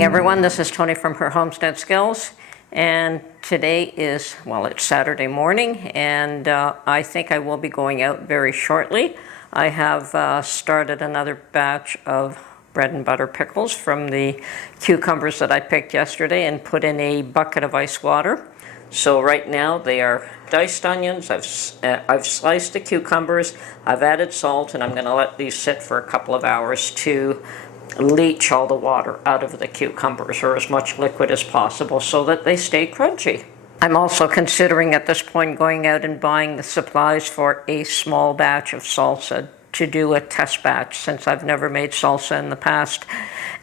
morning, everyone. This is Tony from her Homestead Skills, and today is, well, it's Saturday morning, and I think I will be going out very shortly. I have started another batch of bread and butter pickles from the cucumbers that I picked yesterday and put in a bucket of ice water. So right now they are diced onions. I've sliced the cucumbers. I've added salt, and I'm going to let these sit for a couple of hours to leach all the water out of the cucumbers, or as much liquid as possible, so that they stay crunchy. I'm also considering at this point going out and buying the supplies for a small batch of salsa to do a test batch, since I've never made salsa in the past,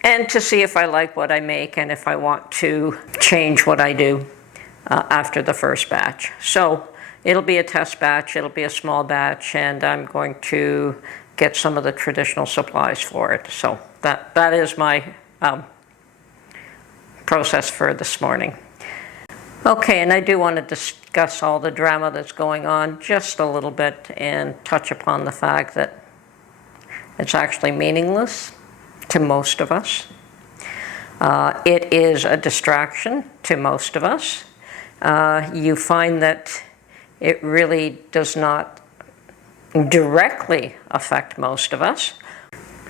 and to see if I like what I make and if I want to change what I do after the first batch. So it'll be a test batch, it'll be a small batch, and I'm going to get some of the traditional supplies for it. So that is my process for this morning. Okay, and I do want to discuss all the drama that's going on just a little bit and touch upon the fact that it's actually meaningless to most of us. It is a distraction to most of us. You find that it really does not directly affect most of us.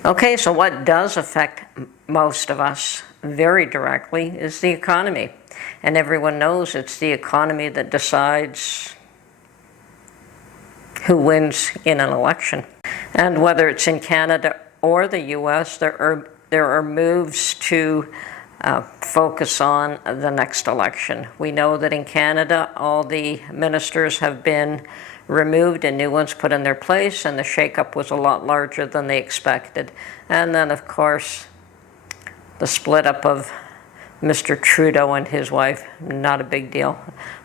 Okay, so what does affect most of us very directly is the economy. And everyone knows it's the economy that decides who wins in an election. And whether it's in Canada or the US, there are moves to focus on the next election. We know that in Canada, all the ministers have been removed and new ones put in their place, and the shakeup was a lot larger than they expected. And then, of course, the split up of Mr. Trudeau and his wife, not a big deal.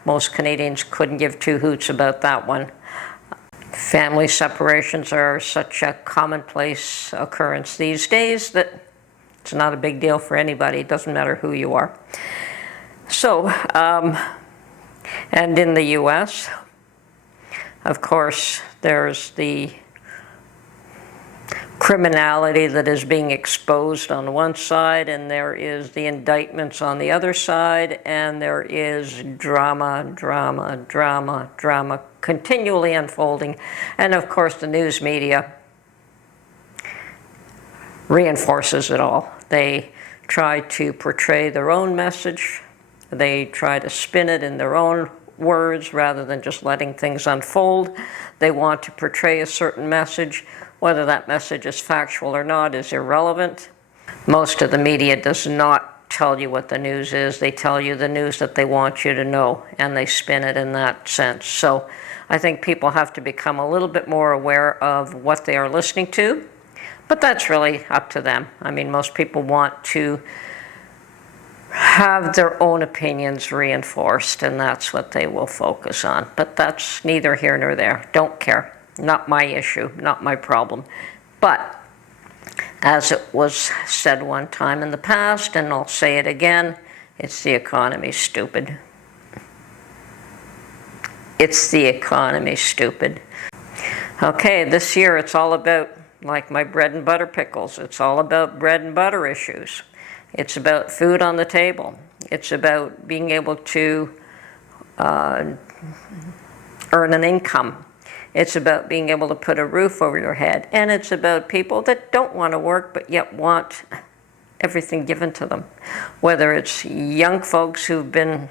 Most Canadians couldn't give two hoots about that one. Family separations are such a commonplace occurrence these days that it's not a big deal for anybody. It doesn't matter who you are. So, and in the US, of course, there's the criminality that is being exposed on one side, and there is the indictments on the other side, and there is drama continually unfolding. And of course, the news media reinforces it all. They try to portray their own message. They try to spin it in their own words rather than just letting things unfold. They want to portray a certain message. Whether that message is factual or not is irrelevant. Most of the media does not tell you what the news is. They tell you the news that they want you to know, and they spin it in that sense. So I think people have to become a little bit more aware of what they are listening to, but that's really up to them. I mean, most people want to have their own opinions reinforced, and that's what they will focus on. But that's neither here nor there. Don't care. Not my issue, not my problem. But as it was said one time in the past, and I'll say it again, it's the economy, stupid. It's the economy, stupid. Okay, this year it's all about, like my bread and butter pickles, it's all about bread and butter issues. It's about food on the table. It's about being able to earn an income. It's about being able to put a roof over your head. And it's about people that don't want to work but yet want everything given to them. Whether it's young folks who've been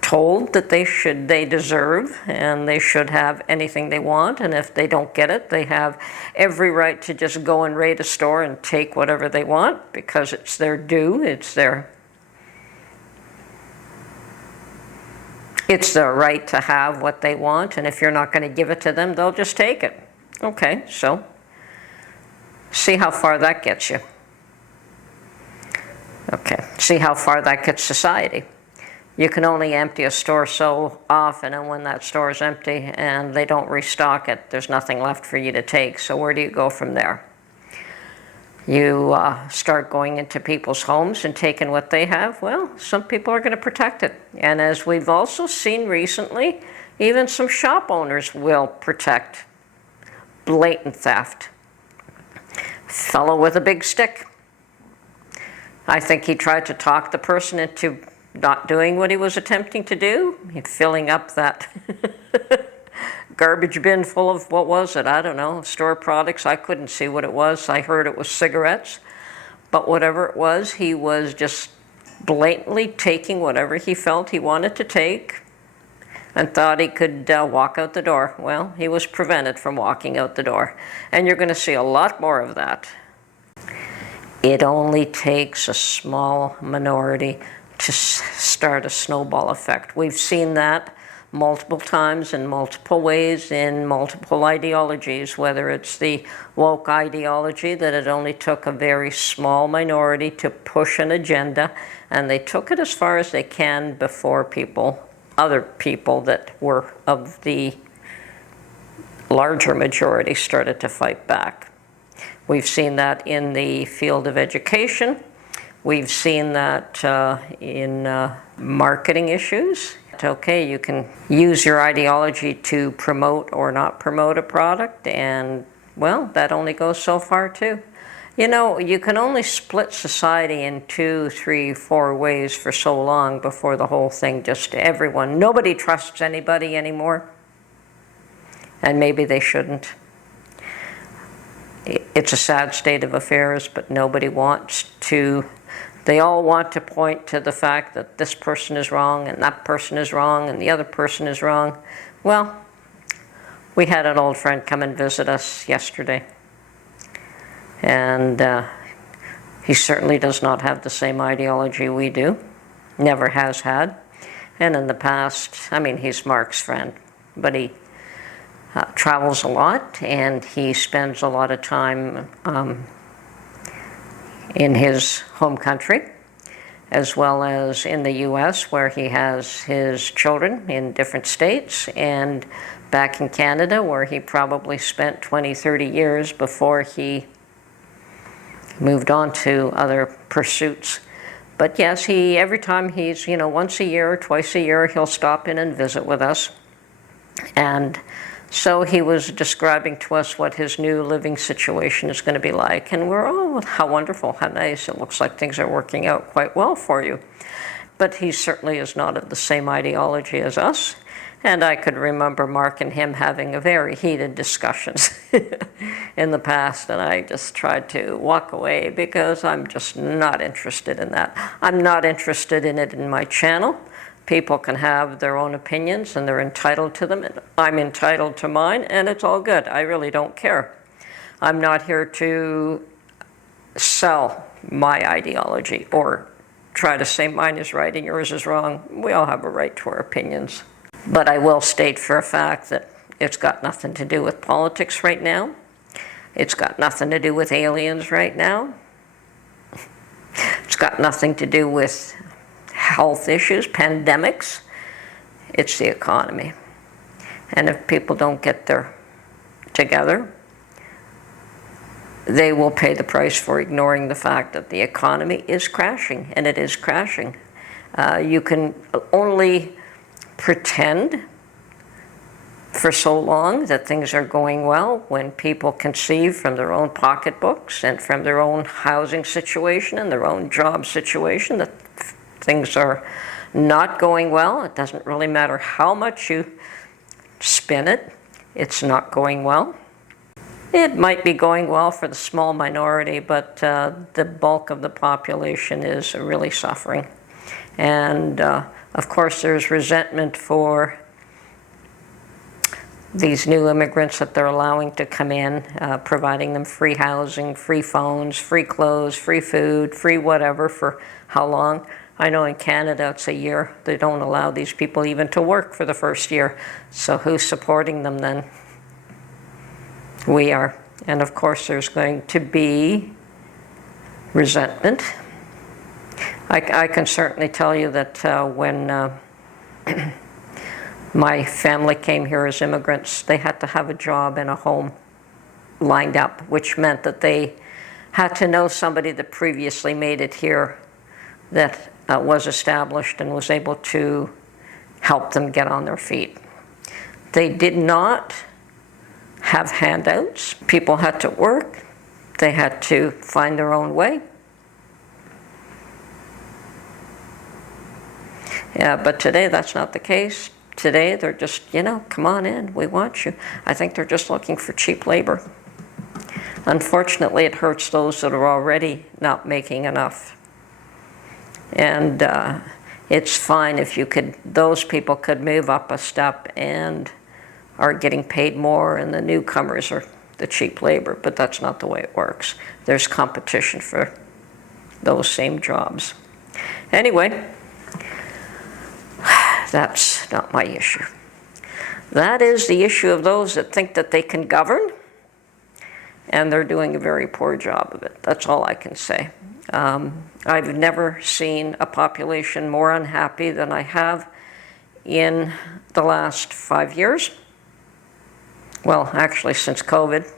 told that they deserve and they should have anything they want, and if they don't get it, they have every right to just go and raid a store and take whatever they want because it's their due, it's their right to have what they want, and if you're not going to give it to them, they'll just take it. Okay, so see how far that gets you. Okay, see how far that gets society. You can only empty a store so often, and when that store is empty and they don't restock it, there's nothing left for you to take. So where do you go from there? You start going into people's homes and taking what they have. Well, some people are going to protect it. And as we've also seen recently, even some shop owners will protect blatant theft. Fellow with a big stick I think he tried to talk the person into not doing what he was attempting to do, filling up that garbage bin full of, what was it? I don't know, store products. I couldn't see what it was. I heard it was cigarettes. But whatever it was, he was just blatantly taking whatever he felt he wanted to take and thought he could walk out the door. Well, he was prevented from walking out the door. And you're going to see a lot more of that. It only takes a small minority to start a snowball effect. We've seen that multiple times in multiple ways in multiple ideologies, whether it's the woke ideology that it only took a very small minority to push an agenda, and they took it as far as they can before other people that were of the larger majority started to fight back. We've seen that in the field of education. We've seen that in marketing issues. Okay, you can use your ideology to promote or not promote a product, and, well, that only goes so far too. You know, you can only split society in 2, 3, 4 ways for so long before the whole thing nobody trusts anybody anymore. And maybe they shouldn't. It's a sad state of affairs, but nobody wants to. They all want to point to the fact that this person is wrong and that person is wrong and the other person is wrong. Well, we had an old friend come and visit us yesterday. And he certainly does not have the same ideology we do. Never has had. And in the past, I mean, he's Mark's friend, but he travels a lot, and he spends a lot of time in his home country, as well as in the U.S., where he has his children in different states, and back in Canada, where he probably spent 20, 30 years before he moved on to other pursuits. But yes, every time he's, once a year or twice a year, he'll stop in and visit with us. And so he was describing to us what his new living situation is going to be like. And we're, oh, how wonderful, how nice. It looks like things are working out quite well for you. But he certainly is not of the same ideology as us. And I could remember Mark and him having a very heated discussions in the past. And I just tried to walk away because I'm just not interested in that. I'm not interested in it in my channel. People can have their own opinions, and they're entitled to them. And I'm entitled to mine, and it's all good. I really don't care. I'm not here to sell my ideology or try to say mine is right and yours is wrong. We all have a right to our opinions. But I will state for a fact that it's got nothing to do with politics right now. It's got nothing to do with aliens right now. It's got nothing to do with health issues, pandemics. It's the economy. And if people don't get their together, they will pay the price for ignoring the fact that the economy is crashing, and it is crashing. You can only pretend for so long that things are going well when people conceive from their own pocketbooks and from their own housing situation and their own job situation that things are not going well. It doesn't really matter how much you spin it, it's not going well. It might be going well for the small minority, but the bulk of the population is really suffering. And of course, there's resentment for these new immigrants that they're allowing to come in, providing them free housing, free phones, free clothes, free food, free whatever for how long. I know in Canada it's a year. They don't allow these people even to work for the first year. So who's supporting them then? We are. And of course there's going to be resentment. I can certainly tell you that when my family came here as immigrants, they had to have a job and a home lined up, which meant that they had to know somebody that previously made it here, that was established and was able to help them get on their feet. They did not have handouts. People had to work. They had to find their own way. Yeah, but today that's not the case. Today they're just, come on in, we want you. I think they're just looking for cheap labor. Unfortunately, it hurts those that are already not making enough. And it's fine if those people could move up a step and are getting paid more, and the newcomers are the cheap labor, but that's not the way it works. There's competition for those same jobs. Anyway, that's not my issue. That is the issue of those that think that they can govern, and they're doing a very poor job of it. That's all I can say. I've never seen a population more unhappy than I have in the last 5 years. Well, actually, since COVID.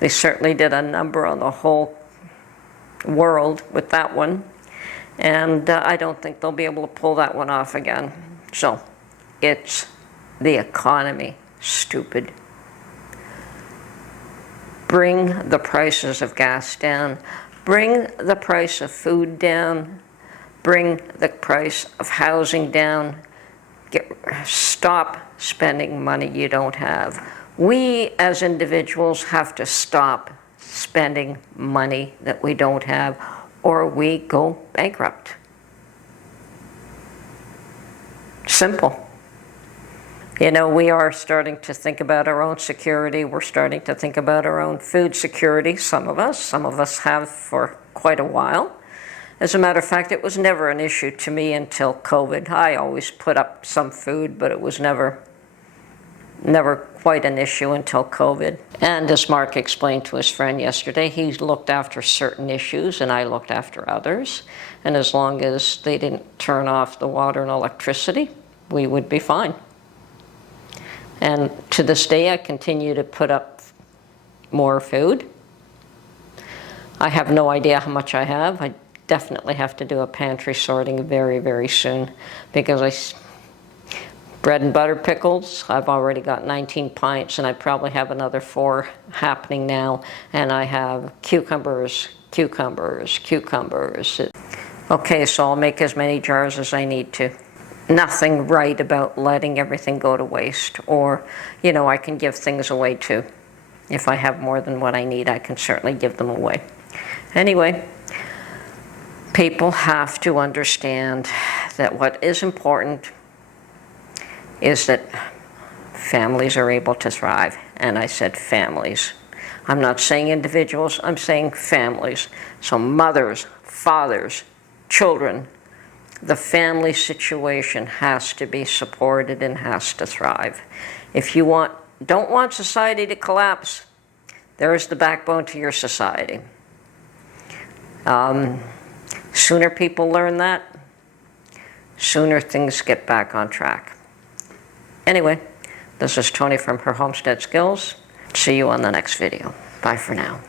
They certainly did a number on the whole world with that one. And I don't think they'll be able to pull that one off again. So, it's the economy, stupid. Bring the prices of gas down. Bring the price of food down. Bring the price of housing down. Stop spending money you don't have. We as individuals have to stop spending money that we don't have, or we go bankrupt. Simple. We are starting to think about our own security. We're starting to think about our own food security, some of us have for quite a while. As a matter of fact, it was never an issue to me until COVID. I always put up some food, but it was never quite an issue until COVID. And as Mark explained to his friend yesterday, he looked after certain issues and I looked after others. And as long as they didn't turn off the water and electricity, we would be fine. And to this day, I continue to put up more food. I have no idea how much I have. I definitely have to do a pantry sorting very, very soon, because bread and butter pickles, I've already got 19 pints, and I probably have another 4 happening now. And I have cucumbers. Okay, so I'll make as many jars as I need to. Nothing right about letting everything go to waste, or, I can give things away too. If I have more than what I need, I can certainly give them away. Anyway, people have to understand that what is important is that families are able to thrive. And I said families. I'm not saying individuals, I'm saying families. So mothers, fathers, children, the family situation has to be supported and has to thrive. If you don't want society to collapse, there is the backbone to your society. Sooner people learn that, sooner things get back on track. Anyway, this is Tony from Her Homestead Skills. See you on the next video. Bye for now.